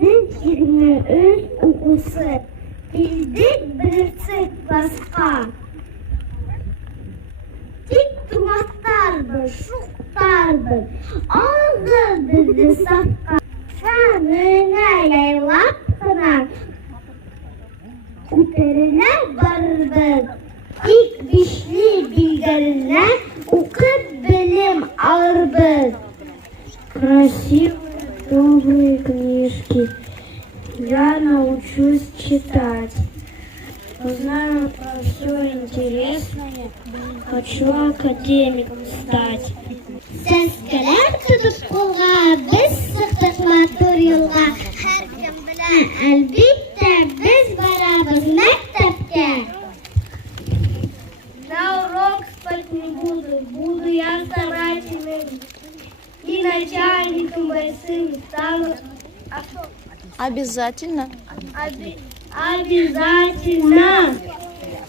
Bizim 23 okusu. Bildik bilsek basqa. Dik durmaqdardır, şuqdardır. Aldı bizi safqa. Şanına yaylap qınar. Kuterine bardır. İlk dişli bilgilerine okut bilim alırdır. Красивые, добрые книжки. Я научусь читать. Узнаю про все интересное. Хочу академиком стать. Сәскәләр тотып кулга, без сыктык матур юлга. Һәркем белә, әлбиттә, без барабыз мәктәпкә. На урок спать не буду, буду я старательным. И начальником большим стану. Обязательно. Обязательно.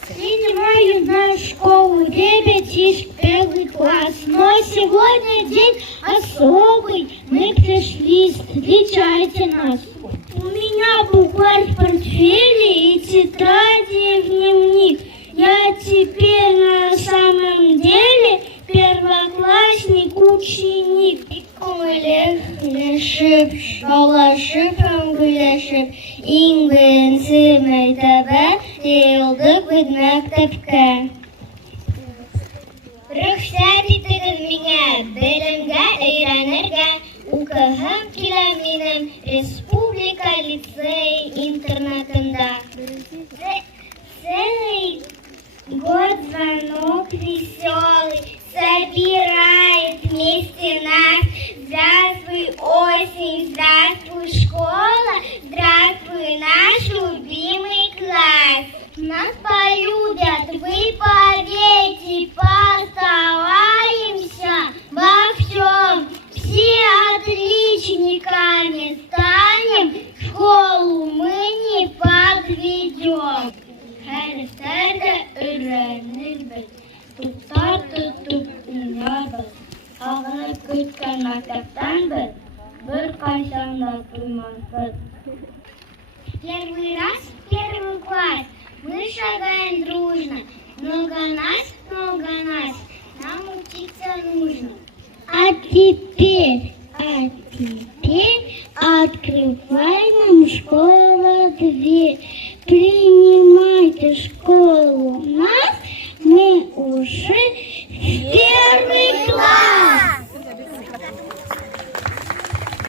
Принимаю в школу ребятишек первый класс. Но сегодня день особый. Мы пришли, встречайте нас. У меня букварь в портфеле и тетради в дневник. Я теперь на самом деле первоклассник, ученик. Күңелешеп, шаулашып, аңгылашып, иң беренче мәктәпкә йөрдек без мәктәпкә. Рөхсәт итегез миңа белемгә өйрәнергә, укыгым килә минем республика лицей интернатында. Целый год звонок веселый собирает вместе нас. Здравствуй, осень, здравствуй, школа, здравствуй, наш любимый класс. Нас полюбят, вы поверьте, постараемся во всем. Все отличниками станем, школу мы не подведем. Хәрефләрдә өйрәнербез, туктар тотып уйнарбыз. Агынып көткән мәктәптән без беркайчан да туймаспыз. Первый раз, первый класс, мы шагаем дружно. Много нас, нам учиться нужно. А теперь открываем